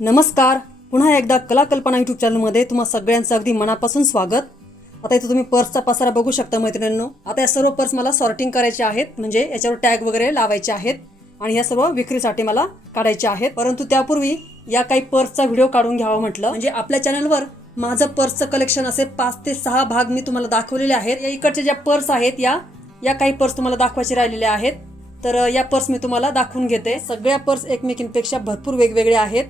नमस्कार. पुन्हा एकदा कलाकल्पना यूट्यूब चॅनलमध्ये तुम्हा सगळ्यांचं अगदी मनापासून स्वागत. आता इथे तुम्ही पर्सचा पसारा बघू शकता मैत्रिणींनो. आता या सर्व पर्स मला सॉर्टिंग करायचे आहेत, म्हणजे याच्यावर टॅग वगैरे लावायचे आहेत आणि या सर्व विक्रीसाठी मला काढायचे आहेत. परंतु त्यापूर्वी या काही पर्सचा व्हिडिओ काढून घ्यावा म्हटलं. म्हणजे आपल्या चॅनलवर माझं पर्सचं कलेक्शन असे 5 ते 6 भाग मी तुम्हाला दाखवलेले आहेत. या इकडच्या ज्या पर्स आहेत या काही पर्स तुम्हाला दाखवायचे राहिलेले आहेत. तर या पर्स मी तुम्हाला दाखवून घेते. सगळ्या पर्स एकमेकींपेक्षा भरपूर वेगवेगळ्या आहेत.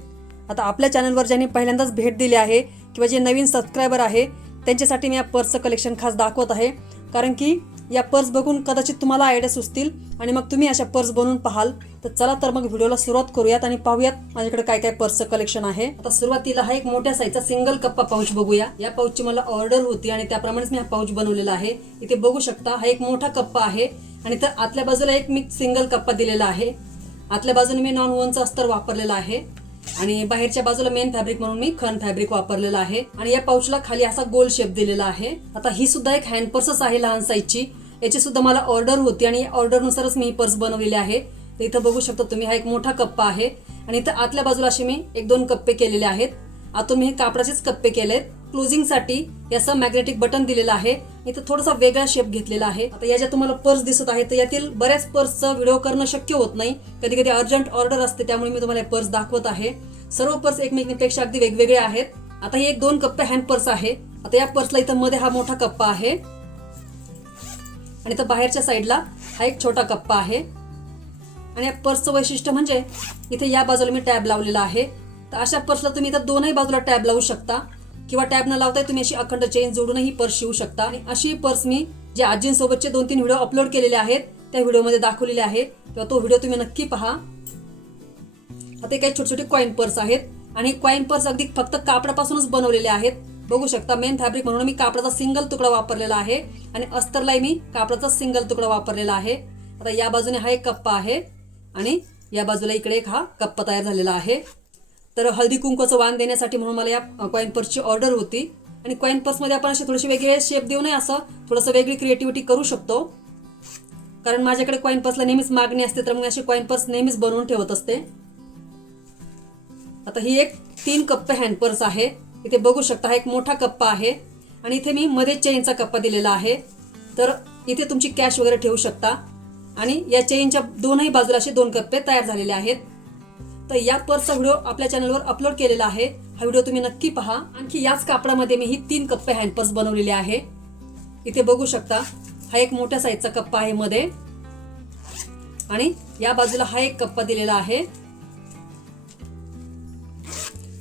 आता आपल्या चॅनलवर ज्यांनी पहिल्यांदाच भेट दिली आहे किंवा जे नवीन सबस्क्रायबर आहे त्यांच्यासाठी मी या पर्सचं कलेक्शन खास दाखवत आहे. कारण की या पर्स बघून कदाचित तुम्हाला आयडिया सुचतील आणि मग तुम्ही अशा पर्स बनवून पाहाल. तर चला तर मग व्हिडिओला सुरुवात करूयात आणि पाहूयात माझ्याकडे काय काय पर्सचं कलेक्शन आहे. आता सुरुवातीला हा एक मोठ्या साईजचा सिंगल कप्पा पाऊच बघूया. या पाऊचची मला ऑर्डर होती आणि त्याप्रमाणेच मी हा पाऊच बनवलेला आहे. इथे बघू शकता हा एक मोठा कप्पा आहे आणि तर आतल्या बाजूला एक मी सिंगल कप्पा दिलेला आहे. आतल्या बाजूने मी नॉन वोवनचा अस्तर वापरलेला आहे आणि बाहेरच्या बाजूला मेन फॅब्रिक म्हणून मी खन फॅब्रिक वापरलेला आहे आणि या पाऊचला खाली असा गोल शेप दिलेला आहे. आता ही सुद्धा एक हँड पर्सच आहे लहान साईजची. याची सुद्धा मला ऑर्डर होती आणि ऑर्डरनुसारच मी ही पर्स बनवलेली आहे. तर इथं बघू शकता तुम्ही हा एक मोठा कप्पा आहे आणि इथं आतल्या बाजूला असे मी 1-2 कप्पे केलेले आहेत. आतून मी हे कापडाचेच कप्पे केलेत. क्लोजिंगसाठी याचं मॅग्नेटिक बटन दिलेलं आहे. इथं थोडासा वेगळा शेप घेतलेला आहे. आता या ज्या तुम्हाला पर्स दिसत आहे तर यातील बऱ्याच पर्सचं व्हिडिओ करणं शक्य होत नाही. कधी कधी अर्जंट ऑर्डर असते त्यामुळे मी तुम्हाला पर्स दाखवत आहे. सर्व पर्स एकमेकींपेक्षा अगदी वेगवेगळे आहेत. आता ही एक 2 कप्पे हँड पर्स आहे. आता या पर्सला इथं मध्ये हा मोठा कप्पा आहे आणि इथं बाहेरच्या साईडला हा एक छोटा कप्पा आहे. आणि या पर्सचं वैशिष्ट्य म्हणजे इथे या बाजूला मी टॅब लावलेला आहे. तर अशा पर्सला तुम्ही इथं दोनही बाजूला टॅब लावू शकता किंवा टॅब न लावताय तुम्ही अशी अखंड चेन जोडूनही पर्स शिवू शकता. आणि अशी पर्स मी जे आजींसोबतचे 2-3 व्हिडिओ अपलोड केलेले आहेत त्या व्हिडिओमध्ये दाखवलेले आहे, तेव्हा तो व्हिडिओ तुम्ही नक्की पहा. आता काही छोटे छोटे कॉइन पर्स आहेत आणि कॉइन पर्स अगदी फक्त कापडापासूनच बनवलेले आहेत. बघू शकता मेन फॅब्रिक म्हणून मी कापडाचा सिंगल तुकडा वापरलेला आहे आणि अस्तरलाही मी कापडाचा सिंगल तुकडा वापरलेला आहे. आता या बाजूने हा एक कप्पा आहे आणि या बाजूला इकडे एक हा कप्पा तयार झालेला आहे. तर हळदी कुंकूचं वाण देण्यासाठी म्हणून मला या कॉइन पर्सची ऑर्डर होती. आणि कॉइन पर्समध्ये आपण असे थोडेसे वेगळे शेप देऊ नये, असं थोडंसं वेगळी क्रिएटिव्हिटी करू शकतो. कारण माझ्याकडे कॉइन पर्सला नेहमीच मागणी असते, तर मग असे कॉइन पर्स नेहमीच बनवून ठेवत असते. आता ही एक 3 कप्पे हँड पर्स आहे. इथे बघू शकता हा एक मोठा कप्पा आहे आणि इथे मी मध्ये चेनचा कप्पा दिलेला आहे. तर इथे तुमची कॅश वगैरे ठेवू शकता. आणि या चेनच्या दोनही बाजूला असे 2 कप्पे तयार झालेले आहेत. तर या पर्सचा व्हिडिओ आपल्या चॅनलवर अपलोड केलेला आहे. हा व्हिडिओ तुम्ही नक्की पहा. आणखी याच कापडामध्ये मी ही 3 कप्पे हँड पर्स बनवलेले आहे. इथे बघू शकता हा एक मोठ्या साईजचा कप्पा आहे मध्ये आणि या बाजूला हा एक कप्पा दिलेला आहे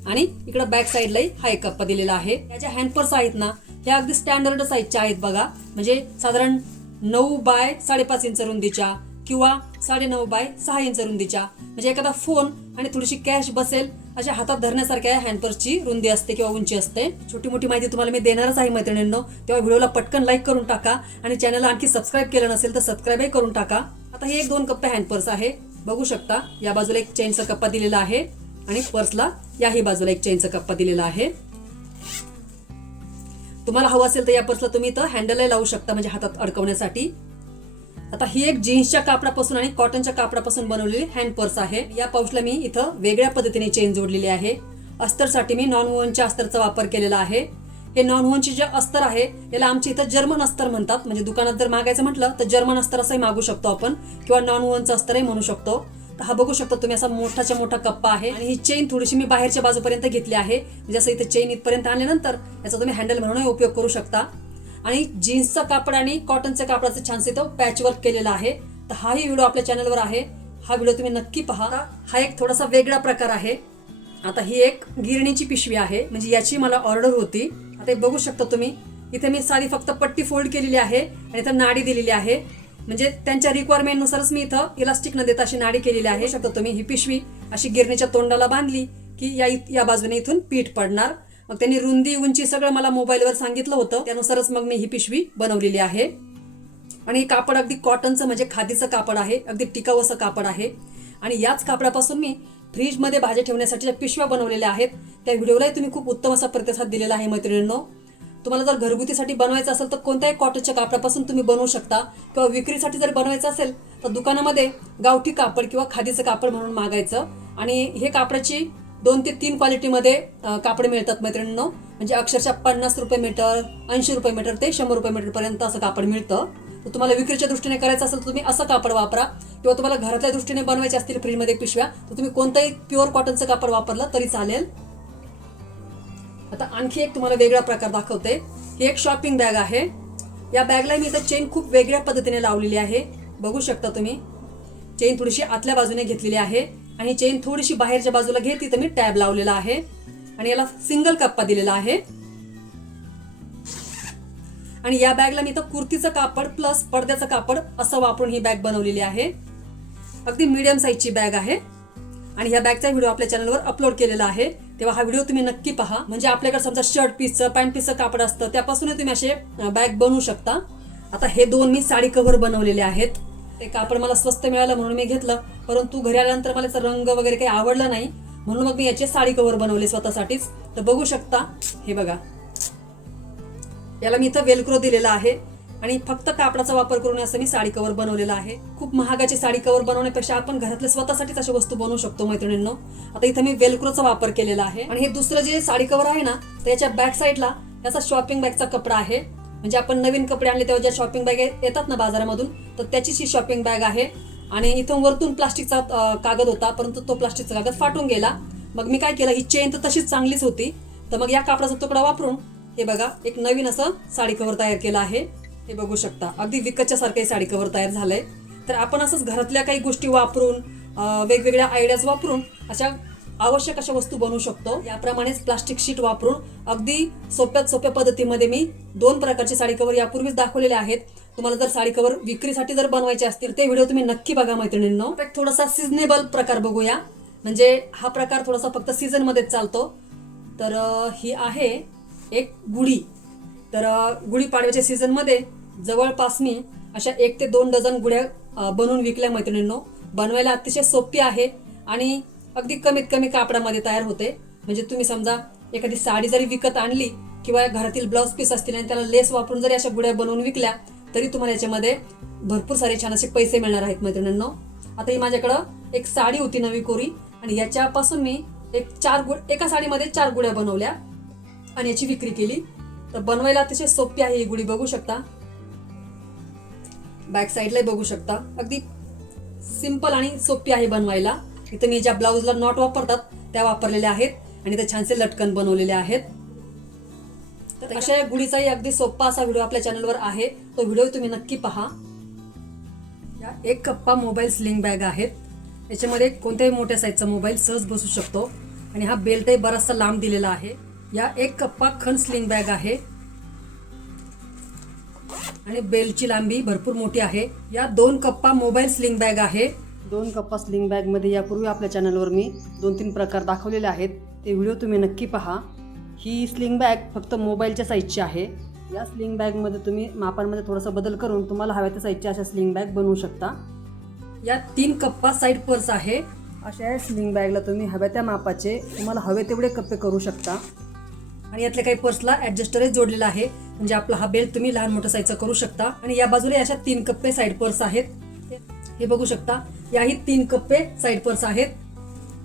आणि इकडे बॅक साईडलाही हा एक कप्पा दिलेला आहे. या ज्या हँड पर्स आहेत ना ह्या अगदी स्टँडर्ड साईजच्या आहेत बघा. म्हणजे साधारण 9 बाय 5.5 इंच रुंदीच्या किंवा 9.5 बाय 6 इंच रुंदीच्या, म्हणजे एखादा फोन आणि थोडीशी कॅश बसेल अशा हातात धरण्यासारख्या हँड पर्सची रुंदी असते किंवा उंची असते. छोटी मोठी माहिती तुम्हाला मी देणारच आहे मैत्रिणींनो, तेव्हा व्हिडिओला पटकन लाईक करून टाका आणि चॅनलला आणखी सबस्क्राईब केलं नसेल तर सबस्क्राईबही करून टाका. आता ही एक 2 कप्पे हँड पर्स आहे. बघू शकता या बाजूला एक चेनचा कप्पा दिलेला आहे आणि पर्सला याही बाजूला एक चेनचा कप्पा दिलेला आहे. तुम्हाला हवं असेल तर या पर्सला तुम्ही इथं हँडलही लावू शकता, म्हणजे हातात अडकवण्यासाठी. आता ही एक जीन्सच्या कापडापासून आणि कॉटनच्या कापडापासून बनवलेली हँड पर्स आहे. या पाऊचला मी इथं वेगळ्या पद्धतीने चेन जोडलेली आहे. अस्तरसाठी मी नॉन वोवनच्या अस्तरचा वापर केलेला आहे. हे नॉन वोवनचे जे अस्तर आहे याला आमच्या इथं जर्मन अस्तर म्हणतात. म्हणजे दुकानात जर मागायचं म्हटलं तर जर्मन अस्तर असंही मागू शकतो आपण किंवा नॉन वोवनचं अस्तरही म्हणू शकतो. तर हा बघू शकता तुम्ही असा मोठाच्या मोठा कप्पा आहे आणि ही चेन थोडीशी मी बाहेरच्या बाजूपर्यंत घेतली आहे. म्हणजे असं इथे चेन इथपर्यंत आणल्यानंतर याचा तुम्ही हँडल म्हणूनही उपयोग करू शकता. आणि जीन्सचा कापड आणि कॉटनच्या कापडाचं छानसे इथं पॅच वर्क केलेला आहे. तर हाही व्हिडिओ आपल्या चॅनलवर आहे. हा व्हिडिओ तुम्ही नक्की पहा. हा एक थोडासा वेगळा प्रकार आहे. आता ही एक गिरणीची पिशवी आहे, म्हणजे याची मला ऑर्डर होती. आता हे बघू शकता तुम्ही इथे मी साधी फक्त पट्टी फोल्ड केलेली आहे आणि इथं नाडी दिलेली आहे. म्हणजे त्यांच्या रिक्वायरमेंट नुसारच मी इथं इलास्टिक न देता अशी नाडी केलेली आहे. शकता तुम्ही ही पिशवी अशी गिरणीच्या तोंडाला बांधली की या बाजूने इथून पीठ पडणार. मग त्यांनी रुंदी उंची सगळं मला मोबाईलवर सांगितलं होतं, त्यानुसारच मग मी ही पिशवी बनवलेली आहे. आणि हे कापड अगदी कॉटनचं म्हणजे खादीचं कापड आहे. अगदी टिकाऊ असं कापड आहे. आणि याच कापडापासून मी फ्रीजमध्ये भाज्या ठेवण्यासाठी ज्या पिशव्या बनवलेल्या आहेत त्या व्हिडिओलाही तुम्ही खूप उत्तम असा प्रतिसाद दिलेला आहे मैत्रिणींनो. तुम्हाला जर घरगुतीसाठी बनवायचं असेल तर कोणत्याही कॉटनच्या कापडापासून तुम्ही बनवू शकता किंवा विक्रीसाठी जर बनवायचं असेल तर दुकानामध्ये गावठी कापड किंवा खादीचं कापड म्हणून मागायचं. आणि हे कापडाची 2 ते 3 क्वालिटीमध्ये कापड मिळतात मैत्रिणींनो. म्हणजे अक्षरशः 50 रुपये मीटर, 80 रुपये मीटर ते 100 रुपये मीटरपर्यंत असं कापड मिळतं. तर तुम्हाला विक्रीच्या दृष्टीने करायचं असेल तर तुम्ही असं कापड वापरा, किंवा तुम्हाला घरातल्या दृष्टीने बनवायचे असतील फ्रीमध्ये पिशव्या, तर तुम्ही कोणतंही प्युअर कॉटनचं कापड वापरलं तरी चालेल. आता आणखी एक तुम्हाला वेगळा प्रकार दाखवते. ही एक शॉपिंग बॅग आहे. या बॅगला मी इथं चेन खूप वेगळ्या पद्धतीने लावलेली आहे. बघू शकता तुम्ही, चेन थोडीशी आतल्या बाजूने घेतलेली आहे आणि चेन थोडीशी बाहेरच्या बाजूला घेत तिथं मी टॅब लावलेला आहे आणि याला सिंगल कप्पा दिलेला आहे. आणि या बॅगला मी इथं कुर्तीचं कापड प्लस पडद्याचं कापड असं वापरून ही बॅग बनवलेली आहे. अगदी मीडियम साईजची बॅग आहे आणि ह्या बॅगचा व्हिडिओ आपल्या चॅनलवर अपलोड केलेला आहे, तेव्हा हा व्हिडिओ तुम्ही नक्की पहा. म्हणजे आपल्याकडे समजा शर्ट पीसचं, पॅन्ट पीसचं कापड असतं, त्यापासून तुम्ही असे बॅग बनवू शकता. आता हे 2 मी साडी कव्हर बनवलेले आहेत. ते कापड मला स्वस्त मिळालं म्हणून मी घेतलं, परंतु घरी आल्यानंतर मला याचा रंग वगैरे काही आवडला नाही, म्हणून मग मी याचे साडी कव्हर बनवले स्वतःसाठीच. तर बघू शकता, हे बघा, याला मी इथं वेलक्रो दिलेला आहे आणि फक्त कापडाचा वापर करून असं मी साडी कव्हर बनवलेला आहे. खूप महागाची साडी कव्हर बनवण्यापेक्षा आपण घरातले स्वतःसाठीच अशा वस्तू बनवू शकतो मैत्रिणींनो. आता इथं मी वेलक्रोचा वापर केलेला आहे. आणि हे दुसरं जे साडी कव्हर आहे ना, तर याच्या बॅक साईडला याचा शॉपिंग बॅगचा कपडा आहे. म्हणजे आपण नवीन कपडे आणले तेव्हा ज्या शॉपिंग बॅग येतात ना बाजारामधून, तर त्याचीच ही शॉपिंग बॅग आहे. आणि इथून वरतून प्लास्टिकचा कागद होता, परंतु तो प्लास्टिकचा कागद फाटून गेला. मग मी काय केलं, ही चेन तर तशीच चांगलीच होती, तर मग या कापडाचा तुकडा वापरून हे बघा एक नवीन असं साडी कव्हर तयार केलं आहे. हे बघू शकता, अगदी विकतच्या सारखं साडी कव्हर तयार झालंय. तर आपण असंच घरातल्या काही गोष्टी वापरून, वेगवेगळ्या आयडियाज वापरून अशा आवश्यक अशा वस्तू बनवू शकतो. याप्रमाणेच प्लास्टिक शीट वापरून अगदी सोप्यात सोप्या पद्धतीमध्ये मी 2 प्रकारचे साडी कव्हर यापूर्वीच दाखवलेले आहेत. तुम्हाला जर साडी कव्हर विक्रीसाठी जर बनवायचे असतील ते व्हिडिओ तुम्ही नक्की बघा मैत्रिणींनो. थोडासा सीझनेबल प्रकार बघूया. म्हणजे हा प्रकार थोडासा फक्त सीझन मध्येच चालतो. तर ही आहे एक गुढी. तर गुढीपाडव्याच्या सीझन मध्ये जवळपास मी अशा 1 ते 2 डझन गुढ्या बनवून विकल्या मैत्रिणींनो. बनवायला अतिशय सोपी आहे आणि अगदी कमीत कमी कापडामध्ये तयार होते. म्हणजे तुम्ही समजा एखादी साडी जरी विकत आणली किंवा घरातील ब्लाऊज पीस असतील आणि त्याला लेस वापरून जरी अशा गुढ्या बनवून विकल्या तरी तुम्हाला याच्यामध्ये भरपूर सारे छान असे पैसे मिळणार आहेत मैत्रिणींनो. आता ही माझ्याकडं एक साडी होती नवी कोरी आणि याच्यापासून मी एका साडीमध्ये 4 गुढ्या बनवल्या आणि याची विक्री केली. तर बनवायला अतिशय सोपी आहे ही गुढी, बघू शकता. बॅक साईडला बघू शकता, अगदी सिंपल आणि सोपी आहे बनवायला. इथे मी ज्या ब्लाऊजला नॉट वापरतात त्या वापरलेल्या आहेत आणि ते छानसे लटकन बनवलेले आहेत. तर अशा गुढीचाही अगदी सोपा असा व्हिडिओ आपल्या चॅनलवर आहे, तो व्हिडिओ तुम्ही नक्की पहा. या 1 कप्पा मोबाईल स्लिंग बॅग आहेत. याच्यामध्ये कोणत्याही मोठ्या साईजचा मोबाईल सहज बसू शकतो आणि हा बेल्टही बराचसा लांब दिलेला आहे. या 1 कप्पा खण स्लिंग बॅग आहे आणि बेल्टची लांबी भरपूर मोठी आहे. या 2 कप्पा मोबाईल स्लिंग बॅग आहे. 2 कप्पा स्लिंग बॅग मध्ये यापूर्वी आपल्या चॅनलवर मी 2-3 प्रकार दाखवलेले आहेत, ते व्हिडिओ तुम्ही नक्की पहा. ही स्लिंग बॅग फक्त मोबाईलच्या साईजची आहे. या स्लिंग बॅग मध्ये तुम्ही मापांमध्ये थोडासा बदल करून तुम्हाला हव्या त्या साईजच्या अशा स्लिंग बॅग बनवू शकता. या 3 कप्पा साईड पर्स आहे. अशा स्लिंग बॅगला तुम्ही हव्या त्या मापाचे तुम्हाला हवे तेवढे कप्पे करू शकता आणि यातल्या काही पर्सला ऍडजस्टरच जोडलेला आहे. म्हणजे आपला हा बेल्ट तुम्ही लहान मोठ्या साईजचा करू शकता. आणि या बाजूला अशा 3 कप्पे साईड पर्स आहेत. हे बघू शकता, याही 3 कप्पे साईड पर्स आहेत.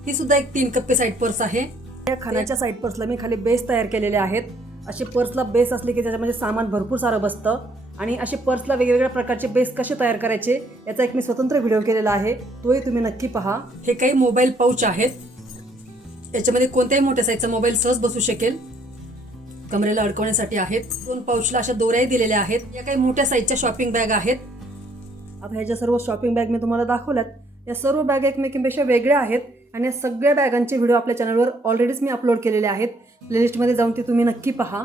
ही सुद्धा एक 3 कप्पे साईड पर्स आहे. या खाण्याच्या साईड पर्सला मी खाली बेस तयार केलेले आहेत. असे पर्सला बेस असले की त्याच्यामध्ये सामान भरपूर सारं बसतं आणि असे पर्सला वेगवेगळ्या प्रकारचे बेस कसे तयार करायचे याचा एक मी स्वतंत्र व्हिडिओ केलेला आहे, तोही तुम्ही नक्की पहा. हे काही मोबाईल पाऊच आहेत. याच्यामध्ये कोणत्याही मोठ्या साईजचा मोबाईल सहज बसू शकेल. कमरेला अडकवण्यासाठी आहेत. 2 पाऊचला अशा दोऱ्याही दिलेल्या आहेत. या काही मोठ्या साईजच्या शॉपिंग बॅग आहेत. आता ह्या ज्या सर्व शॉपिंग बॅग मी तुम्हाला दाखवल्यात या सर्व बॅग एकमेकींपेक्षा वेगळ्या आहेत आणि या सगळ्या बॅगांचे व्हिडिओ आपल्या चॅनलवर ऑलरेडीच मी अपलोड केलेले आहेत. प्लेलिस्टमध्ये जाऊन ते तुम्ही नक्की पहा.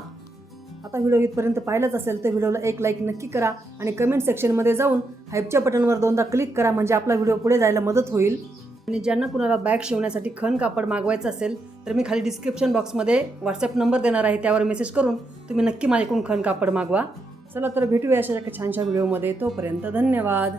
आता व्हिडिओ इथपर्यंत पाहिलाच असेल तर व्हिडिओला एक लाईक नक्की करा आणि कमेंट सेक्शनमध्ये जाऊन हाईपच्या बटनवर 2दा क्लिक करा, म्हणजे आपला व्हिडिओ पुढे जायला मदत होईल. आणि ज्यांना कुणाला बॅग शिवण्यासाठी खण कापड मागवायचं असेल तर मी खाली डिस्क्रिप्शन बॉक्समध्ये व्हॉट्सअप नंबर देणार आहे, त्यावर मेसेज करून तुम्ही नक्की माझ्याकडून खण कापड मागवा. चला तर भेटूया अशा एका छानशा व्हिडिओमध्ये. तोपर्यंत धन्यवाद.